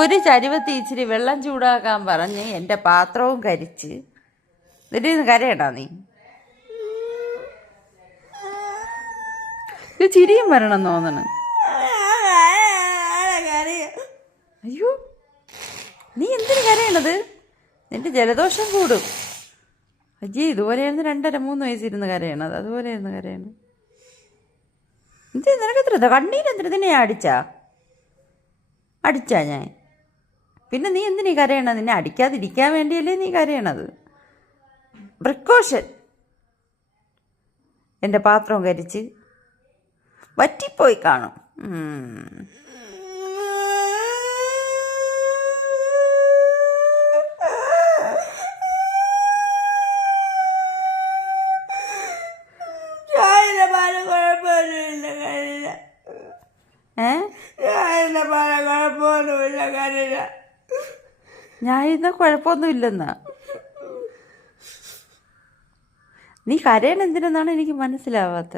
ഒരു ചരുവത്തി ഇച്ചിരി വെള്ളം ചൂടാക്കാൻ പറഞ്ഞ് എൻ്റെ പാത്രവും കരിച്ച് എന്നിട്ട് കരയടാ നീ. ഇത് ചിരിയും വരണം തോന്നണ്. അയ്യോ, നീ എന്തിനു കരയണത്? നിന്റെ ജലദോഷം കൂടും. അയ്യേ, ഇതുപോലെയായിരുന്നു 2.5-3 വയസ്സിരുന്ന് കരയണത്. അതുപോലെയായിരുന്നു കരയണത്. നിനക്ക് എത്ര കണ്ണീരെന്തിനു? നിന്നെ അടിച്ചാ ഞാൻ? പിന്നെ നീ എന്തിനീ കരയണത്? നിന്നെ അടിക്കാതിരിക്കാൻ വേണ്ടിയല്ലേ നീ കരയണത്? പ്രിക്കോഷൻ. എൻ്റെ പാത്രവും കരിച്ച് വറ്റിപ്പോയി കാണും. ഞാൻ ഇന്ന് കുഴപ്പമൊന്നുമില്ലെന്നാ. നീ കരയണ എന്തിനെന്നാണ് എനിക്ക് മനസ്സിലാവാത്ത.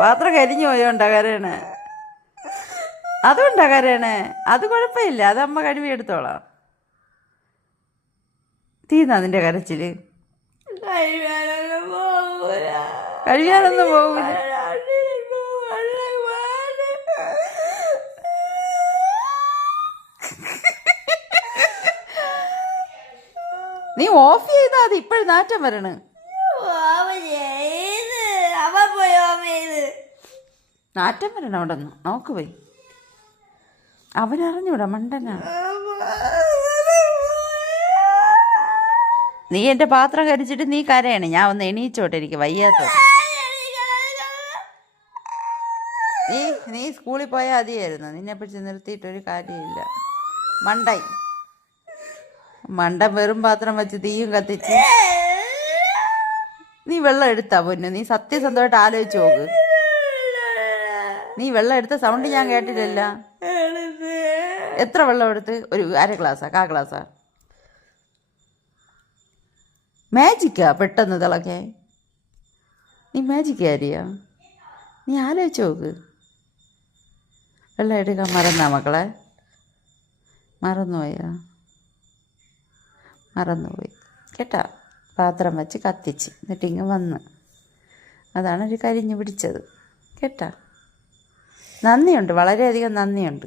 പാത്രം കരിഞ്ഞു പോയോണ്ടാ കരയണേ? അതുകൊണ്ടാ കരയണേ? അത് കുഴപ്പമില്ല, അത് അമ്മ കഴുകിയെടുത്തോളാം. തീന്നാ നിന്റെ കരച്ചില്? കഴിയാനൊന്നും പോകില്ല. നീ ഓഫ് ചെയ്താ അത് ഇപ്പോഴും നാറ്റം വരണ്. നാറ്റം വരണം അവിടെ നിന്ന്. നോക്ക് പോയി. അവനറിഞ്ഞൂടാ, മണ്ടനാ. നീ എൻ്റെ പാത്രം കരിച്ചിട്ട് നീ കരയണേ. ഞാൻ ഒന്ന് എണീച്ചോട്ടെ, എനിക്ക് വയ്യാത്ത. നീ സ്കൂളിൽ പോയാൽ മതിയായിരുന്നു. നിന്നെ പിടിച്ച് നിർത്തിയിട്ടൊരു കാര്യമില്ല. മണ്ടൻ വെറും പാത്രം വെച്ച് തീയും കത്തിച്ച്. നീ വെള്ളം എടുത്താ പൊന്നു? നീ സത്യസന്ധമായിട്ട് ആലോചിച്ച് നോക്ക്. നീ വെള്ളം എടുത്ത സൗണ്ട് ഞാൻ കേട്ടില്ലല്ല. എത്ര വെള്ളം എടുത്ത്? ഒരു 1/2 ഗ്ലാസ്സാ? 1/4 ഗ്ലാസ്സാ? മാജിക്കാ പെട്ടെന്ന് തിളക്കേ? നീ മാജിക്കാരിയാ? നീ ആലോചിച്ച് നോക്ക്. വെള്ളം എടുക്കാൻ മറന്നാ മക്കളെ? മറന്നുപോയി കേട്ടാ. പാത്രം വെച്ച് കത്തിച്ച് എന്നിട്ടിങ്ങ് വന്ന്. അതാണ് ഒരു കരിഞ്ഞു പിടിച്ചത് കേട്ടാ. നന്ദിയുണ്ട്, വളരെയധികം നന്ദിയുണ്ട്.